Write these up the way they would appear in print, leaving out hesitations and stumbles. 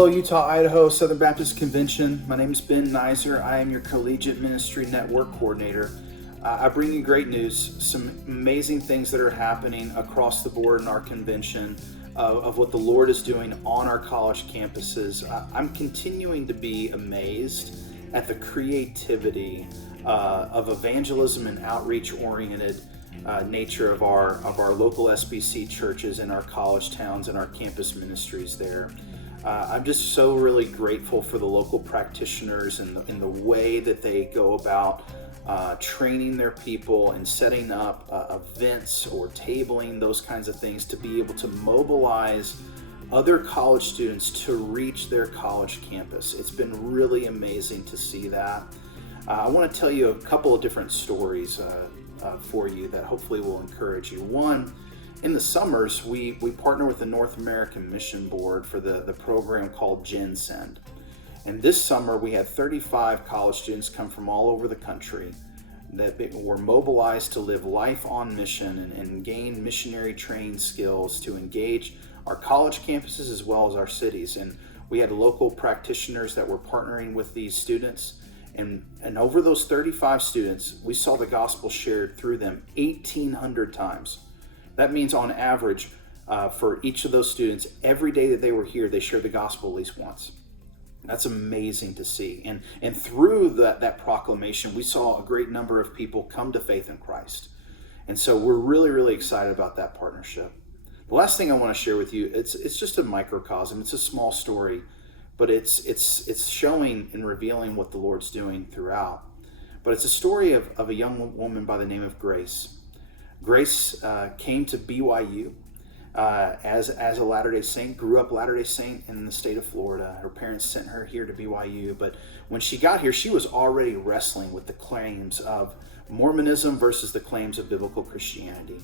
Hello, Utah-Idaho Southern Baptist Convention. My name is Ben Neiser. I am your Collegiate Ministry Network Coordinator. I bring you great news, some amazing things that are happening across the board in our convention of what the Lord is doing on our college campuses. I'm continuing to be amazed at the creativity of evangelism and outreach-oriented nature of our local SBC churches and our college towns and our campus ministries there. I'm just so really grateful for the local practitioners and the way that they go about training their people and setting up events or tabling, those kinds of things, to be able to mobilize other college students to reach their college campus. It's been really amazing to see that. I want to tell you a couple of different stories for you that hopefully will encourage you. One, in the summers, we partner with the North American Mission Board for the program called Gen Send. And this summer, we had 35 college students come from all over the country that were mobilized to live life on mission and gain missionary training skills to engage our college campuses as well as our cities. And we had local practitioners that were partnering with these students. And over those 35 students, we saw the gospel shared through them 1,800 times. That means on average, for each of those students, every day that they were here, they shared the gospel at least once. That's amazing to see. And through that proclamation, we saw a great number of people come to faith in Christ. And so we're really, really excited about that partnership. The last thing I want to share with you, it's just a microcosm. It's a small story, but it's showing and revealing what the Lord's doing throughout. But it's a story of a young woman by the name of Grace. Grace came to BYU as a Latter-day Saint, grew up Latter-day Saint in the state of Florida. Her parents sent her here to BYU, but when she got here, she was already wrestling with the claims of Mormonism versus the claims of biblical Christianity.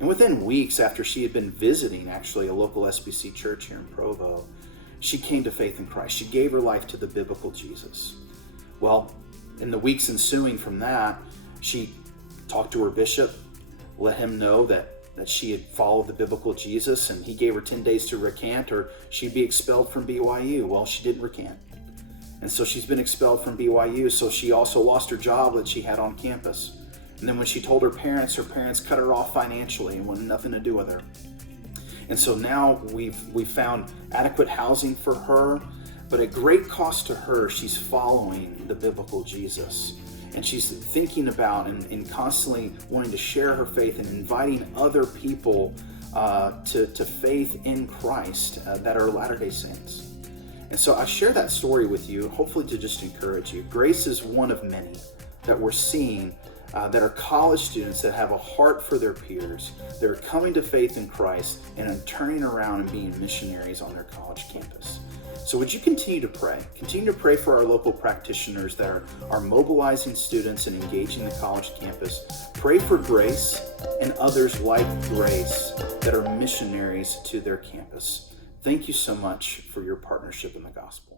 And within weeks after she had been visiting actually a local SBC church here in Provo, she came to faith in Christ. She gave her life to the biblical Jesus. Well, in the weeks ensuing from that, she talked to her bishop, let him know that she had followed the biblical Jesus, and he gave her 10 days to recant or she'd be expelled from BYU. Well, she didn't recant. And so she's been expelled from BYU, so she also lost her job that she had on campus. And then when she told her parents cut her off financially and wanted nothing to do with her. And so now we've found adequate housing for her, but at great cost to her, she's following the biblical Jesus. And she's thinking about and constantly wanting to share her faith and inviting other people to faith in Christ that are Latter-day Saints. And so I share that story with you, hopefully to just encourage you. Grace is one of many that we're seeing that are college students that have a heart for their peers. They're coming to faith in Christ and turning around and being missionaries on their college campus. So would you continue to pray? Continue to pray for our local practitioners that are mobilizing students and engaging the college campus. Pray for Grace and others like Grace that are missionaries to their campus. Thank you so much for your partnership in the gospel.